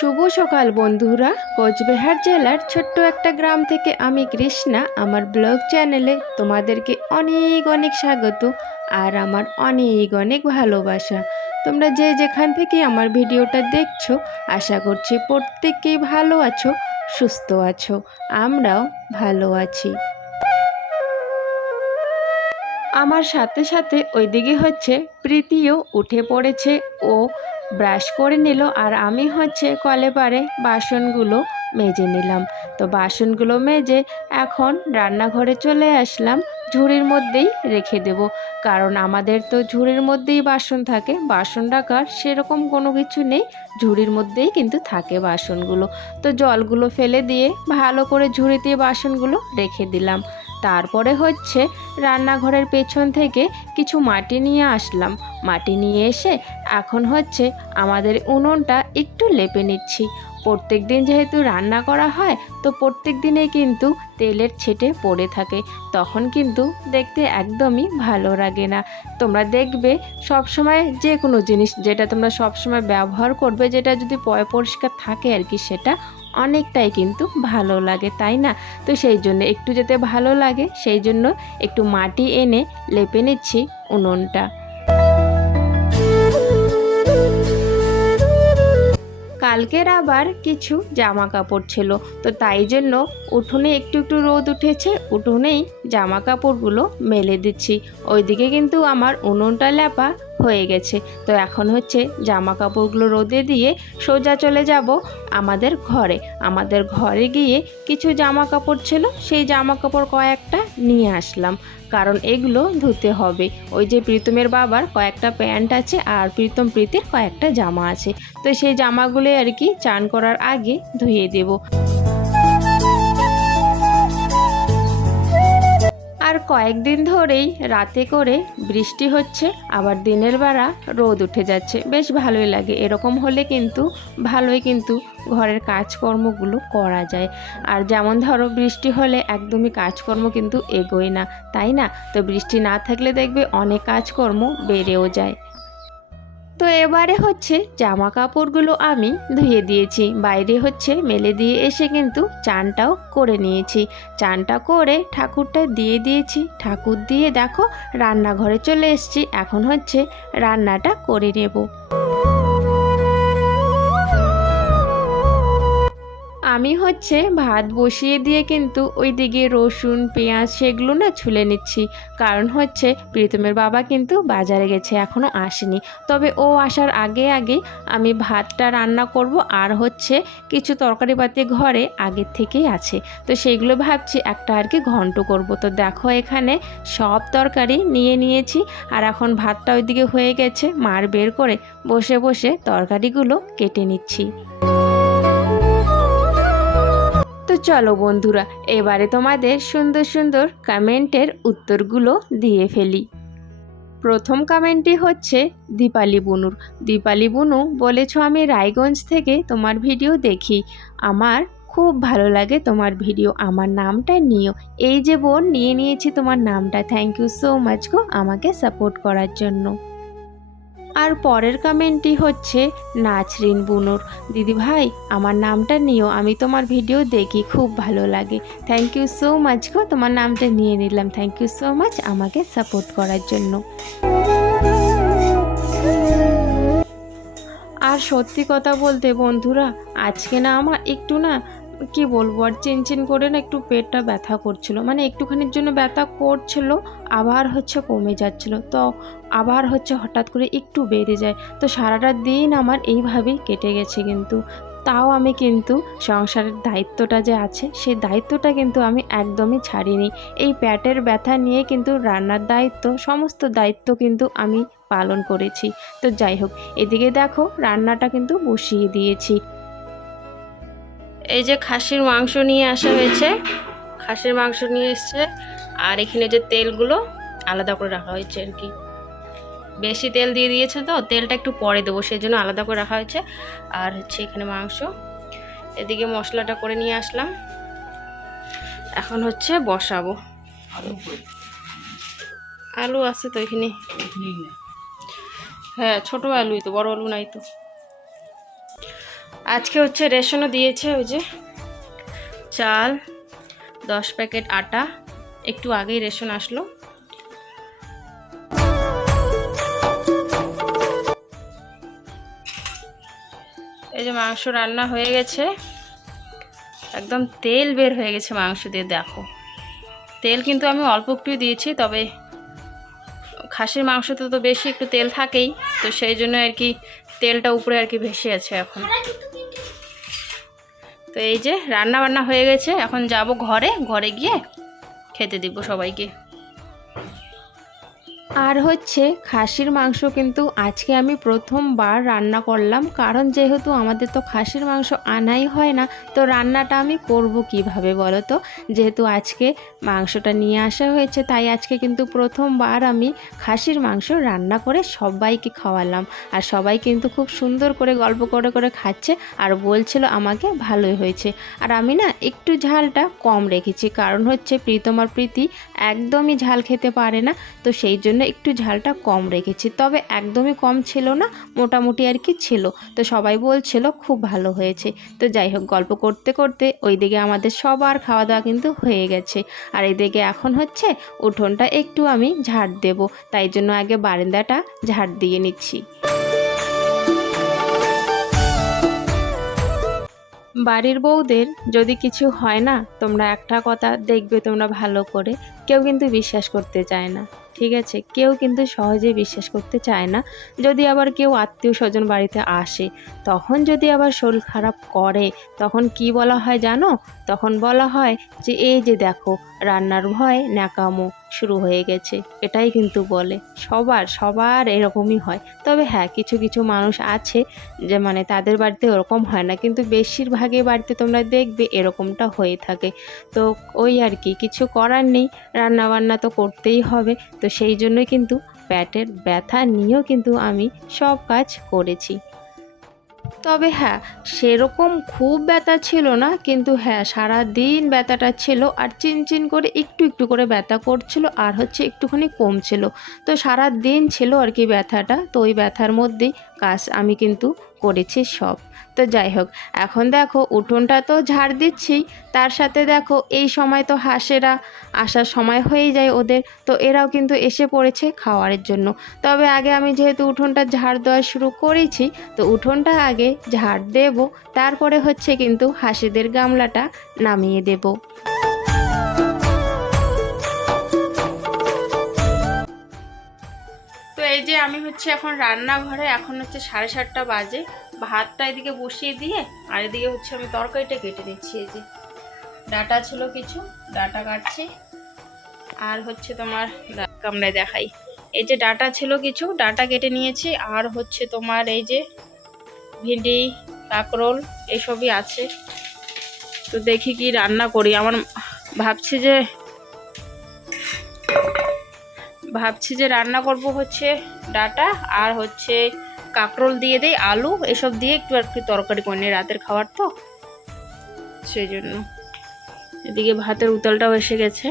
সকাল বন্ধুরা। কোচবিহার জেলার ছোট্ট একটা গ্রাম থেকে আমি কৃষ্ণা, আমার ব্লগ চ্যানেলে তোমাদেরকে অনেক অনেক স্বাগত আর আমার অনেক অনেক ভালোবাসা। তোমরা যে যেখান থেকে আমার ভিডিওটা দেখছ, আশা করছি প্রত্যেকেই ভালো আছো, সুস্থ আছো, আমরাও ভালো আছি। আমার সাথে সাথে ওইদিকে হচ্ছে প্রীতিও উঠে পড়েছে ও ব্রাশ করে নিল আর আমি হচ্ছে কলে পারে বাসনগুলো মেজে নিলাম। তো বাসনগুলো মেজে এখন রান্নাঘরে চলে আসলাম, ঝুড়ির মধ্যেই রেখে দেব। কারণ আমাদের তো ঝুড়ির মধ্যেই বাসন থাকে, বাসন রাখার সেরকম কোনো কিছু নেই, ঝুড়ির মধ্যেই কিন্তু থাকে বাসনগুলো। তো জলগুলো ফেলে দিয়ে ভালো করে ঝুড়িতে বাসনগুলো রেখে দিলাম। তারপরে হচ্ছে রান্নাঘরের পেছন থেকে কিছু মাটি নিয়ে আসলাম। মাটি নিয়ে এসে এখন হচ্ছে আমাদের উনুনটা একটু লেপে নিচ্ছি। প্রত্যেক দিন যেহেতু রান্না করা হয়, তো প্রত্যেক দিনে কিন্তু তেলের ছেটে পড়ে থাকে। তখন কিন্তু দেখতে একদমই ভালো লাগে না। তোমরা দেখবে সব সময় যে কোনো জিনিস যেটা তোমরা সব সময় ব্যবহার করবে, যেটা যদি পয় পরিষ্কার থাকে আর কি সেটা অনেকটাই কিন্তু ভালো লাগে, তাই না? তো সেই জন্য একটু যেতে ভালো লাগে, সেই জন্য একটু মাটি এনে লেপে নিচ্ছি উনুনটা। কালকের আবার কিছু জামা কাপড় ছিল। তো তাই জন্য উঠোনে একটু একটু রোদ উঠেছে, উঠোনেই জামা কাপড়গুলো মেলে দিচ্ছি। ওইদিকে কিন্তু আমার উনুনটা ল্যাপা হয়ে গেছে। তো এখন হচ্ছে জামা কাপড়গুলো রোদে দিয়ে সোজা চলে যাব আমাদের ঘরে। আমাদের ঘরে গিয়ে কিছু জামা কাপড় ছিল, সেই জামা কাপড় কয়েকটা নিয়ে আসলাম। কারণ এগুলো ধুতে হবে। ওই যে প্রীতমের বাবার কয়েকটা প্যান্ট আছে আর প্রীতম প্রীতির কয়েকটা জামা আছে। তো সেই জামাগুলো আর কি চান করার আগে ধুয়ে দেব। আর কয়েকদিন ধরেই রাতে করে বৃষ্টি হচ্ছে, আবার দিনের বেলা রোদ উঠে যাচ্ছে। বেশ ভালোই লাগে। এরকম হলে কিন্তু ভালোই কিন্তু ঘরের কাজকর্মগুলো করা যায়। আর যেমন ধরো বৃষ্টি হলে একদমই কাজকর্ম কিন্তু এগোয় না, তাই না? তো বৃষ্টি না থাকলে দেখবে অনেক কাজকর্ম বেড়েও যায়। তো এবারে হচ্ছে জামা কাপড়গুলো আমি ধুয়ে দিয়েছি। বাইরে হচ্ছে মেলে দিয়ে এসে কিন্তু চানটাও করে নিয়েছি। চানটা করে ঠাকুরটা দিয়ে দিয়েছি। ঠাকুর দিয়ে দেখো রান্নাঘরে চলে এসছি। এখন হচ্ছে রান্নাটা করে নেব। আমি হচ্ছে ভাত বসিয়ে দিয়ে কিন্তু ওইদিকে রসুন, পেঁয়াজ সেগুলো না ছুলে নিচ্ছি। কারণ হচ্ছে প্রীতমের বাবা কিন্তু বাজারে গেছে এখনও আসেনি। তবে ও আসার আগে আগে আমি ভাতটা রান্না করব আর হচ্ছে কিছু তরকারি তরকারিপাতি ঘরে আগের থেকেই আছে। তো সেইগুলো ভাবছি একটা আর কি ঘন্ট করব। তো দেখো এখানে সব তরকারি নিয়ে নিয়েছি আর এখন ভাতটা ওইদিকে হয়ে গেছে, মার বের করে বসে বসে তরকারিগুলো কেটে নিচ্ছি। চলো বন্ধুরা, এবারে তোমাদের সুন্দর সুন্দর কমেন্টের উত্তরগুলো দিয়ে ফেলি। প্রথম কমেন্টটি হচ্ছে, দীপালি বুনুর। দীপালি বুনু, বলেছ আমি রায়গঞ্জ থেকে তোমার ভিডিও দেখি। আমার খুব ভালো লাগে তোমার ভিডিও। আমার নামটা নিও। এই যে বোন, নিয়ে নিয়েছি তোমার নামটা। থ্যাংক ইউ সো মাচ গো আমাকে সাপোর্ট করার জন্য। আর পরের কমেন্টটি হচ্ছে নাচরিন বুনুর। দিদি ভাই, আমার নামটা নিও, আমি তোমার ভিডিও দেখি, খুব ভালো লাগে। থ্যাংক ইউ সো মাচ গো, তোমার নামটা নিয়ে নিলাম। থ্যাংক ইউ সো মাচ আমাকে সাপোর্ট করার জন্য। আর সত্যি কথা বলতে বন্ধুরা, আজকে না আমার একটু না কি বলব, আর চিনচিন করে না একটু পেটটা ব্যথা করছিল। মানে একটুখানির জন্য ব্যথা করছিল, আবার হচ্ছে কমে যাচ্ছিল। তো আবার হচ্ছে হঠাৎ করে একটু বেড়ে যায়। তো সারাটা দিন আমার এইভাবেই কেটে গেছে কিন্তু। তাও আমি কিন্তু সংসারের দায়িত্বটা যে আছে, সেই দায়িত্বটা কিন্তু আমি একদমই ছাড়িনি। এই পেটের ব্যথা নিয়ে কিন্তু রান্নার দায়িত্ব, সমস্ত দায়িত্ব কিন্তু আমি পালন করেছি। তো যাই হোক, এদিকে দেখো রান্নাটা কিন্তু বসিয়ে দিয়েছি। এই যে খাসির মাংস নিয়ে আসা হয়েছে। খাসির মাংস নিয়ে এসছে। আর এখানে যে তেলগুলো আলাদা করে রাখা হয়েছে আর কি। বেশি তেল দিয়ে দিয়েছে তো তেলটা একটু পরে দেবো সেই জন্য আলাদা করে রাখা হয়েছে। আর হচ্ছে এখানে মাংস। এদিকে মশলাটা করে নিয়ে আসলাম। এখন হচ্ছে বসাবো। আলু আছে তো এখানে। হ্যাঁ ছোট আলুই তো বড় আলু নাই তো। আজকে হচ্ছে রেশনও দিয়েছে ওই যে চাল, দশ প্যাকেট আটা, একটু আগেই রেশন আসলো। এই যে মাংস রান্না হয়ে গেছে। একদম তেল বের হয়ে গেছে মাংস দিয়ে, দেখো। তেল কিন্তু আমি অল্প একটু দিয়েছি, তবে খাসির মাংসতে তো বেশি একটু তেল থাকেই, তো সেই জন্য আর কি তেলটা উপরে আর কি ভেসে আছে এখন। তো এই যে রান্না বান্না হয়ে গেছে, এখন যাব ঘরে। ঘরে গিয়ে খেতে দিব সবাইকে। আর হচ্ছে খাসির মাংস কিন্তু আজকে আমি প্রথমবার রান্না করলাম, কারণ যেহেতু আমাদের তো খাসির মাংস আনাই হয় না, তো রান্নাটা আমি করব কীভাবে বলো তো? যেহেতু আজকে মাংসটা নিয়ে আসা হয়েছে, তাই আজকে কিন্তু প্রথমবার আমি খাসির মাংস রান্না করে সবাইকে খাওয়ালাম। আর সবাই কিন্তু খুব সুন্দর করে গল্প করে করে খাচ্ছে আর বলছিল আমাকে ভালোই হয়েছে। আর আমি না একটু ঝালটা কম রেখেছি, কারণ হচ্ছে প্রীতম আর প্রীতি একদমই ঝাল খেতে পারে না, তো সেই জন্য একটু ঝালটা কম রেখেছি, তবে একদমই কম ছিল না, মোটামুটি আর কি ছিল। তো সবাই বলছিল খুব ভালো হয়েছে। তো যাই হোক, গল্প করতে করতে ওইদিকে আমাদের সবার খাওয়া দাওয়া কিন্তু হয়ে গেছে। আর এদিকে এখন হচ্ছে উঠোনটা একটু আমি ঝাড় দেব, তাই জন্য আগে বারান্দাটা ঝাড় দিয়ে নিচ্ছি। বাড়ির বউদের যদি কিছু হয় না, তোমরা একটা কথা দেখবে তোমরা ভালো করে। কেউ কিন্তু বিশ্বাস করতে চায় না। ঠিক আছে? কেউ কিন্তু সহজে বিশ্বাস করতে চায় না। যদি আবার কেউ আত্মীয় স্বজন বাড়িতে আসে, তখন যদি আবার শরীর খারাপ করে, তখন কি বলা হয় জানো? তখন বলা হয় যে, এই যে দেখো, রান্নার ভয় ন্যাকামো শুরু হয়ে গেছে। এটাই কিন্তু বলে। সবার সবার এরকমই হয়। তবে হ্যাঁ কিছু কিছু মানুষ আছে যে মানে তাদের বাড়িতে ওরকম হয় না। কিন্তু বেশিরভাগই বাড়িতে তোমরা দেখবে এরকমটা হয়ে থাকে। তো ওই আর কি, কিছু করার নেই। রান্না বান্না তো করতেই হবে। তো সেই জন্যই কিন্তু প্যাটের ব্যথা নিয়েও কিন্তু আমি সব কাজ করেছি। তবে হ্যাঁ সেরকম খুব ব্যথা ছিল না, কিন্তু হ্যাঁ সারা দিন ব্যথাটা ছিল আর চিনচিন করে একটু একটু করে ব্যথা করছিল আর হচ্ছে একটুখানি কমছিল। তো সারা দিন ছিল আর কি ব্যথাটা, তো ওই ব্যথার মধ্যেই কাজ আমি কিন্তু করেছি সব। তো যাই হোক, এখন দেখো উঠোনটা তো ঝাড় দিচ্ছি, তার সাথে দেখো এই সময় তো হাঁসেরা আসার সময় হয়েই যায় ওদের, তো এরাও কিন্তু এসে পড়েছে খাওয়ারের জন্য। তবে আগে আমি যেহেতু উঠোনটা ঝাড় দেওয়া শুরু করেছি, তো উঠোনটা আগে ঝাড় দেব, তারপরে হচ্ছে কিন্তু হাঁসেদের গামলাটা নামিয়ে দেব। এই যে আমি হচ্ছে এখন রান্নাঘরে, এখন হচ্ছে সাড়ে সাতটা বাজে। ভাতটা এদিকে বসিয়ে দিয়ে, আর এদিকে হচ্ছে আমি তরকারিটা কেটে নিচ্ছি এই যে। ডাটা ছিল কিছু, ডাটা কাটছি। আর হচ্ছে তোমার কামড়ায় দেখাই। এই যে ডাটা ছিল কিছু, ডাটা কেটে নিয়েছি। আর হচ্ছে তোমার এই যে ভিন্ডি, কাঁকরোল, এসবই আছে। তো দেখি কি রান্না করি। আমার ভাবছি যে ভাবছি যে রান্না করব হচ্ছে ডাটা আর হচ্ছে কাঁকরোল দিয়ে দেই, আলু, এসব দিয়ে একটু আর কি তরকারি করে নিই রাতের খাবার তো। সেই জন্য। এদিকে ভাতের উতালটাও এসে গেছে।